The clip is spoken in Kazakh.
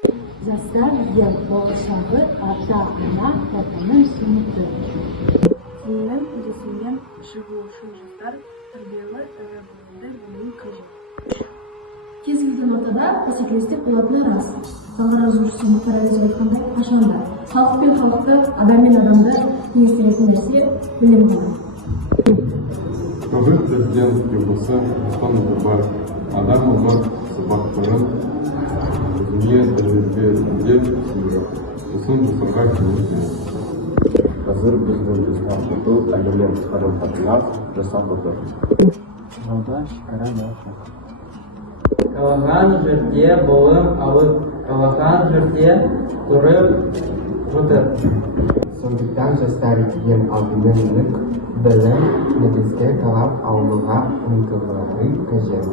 Жастар ел болашағы ата-ана ватанның сыныпы. Тілінің үдесінен шығу үшін жастар тәрбиелі ірі білуі қажет. Кез келген ортада бәсекелестік болатыны рас. Заң жазушысы мұхтар айтқандай, қашанда халық пен халықты, адам мен адамды теңестіретін нәрсе білім ғана. Бүгін президент елбасы Нұрсұлтан Назарбаев адам ұлттық сипаттарын өзіне дәлелдеп түсіндірді. Сосын жастарға кеңес берді. Қазір біздің жастарды әлеммен қарым-қатынас жасап отыр. Жолда шекара жоқ. Қалаған жерде болым алып, қалаған жерде тұрып жатыр. Сондықтан жастар ең алдымен білім, негізгі талап алуға ұмтылуы қажет.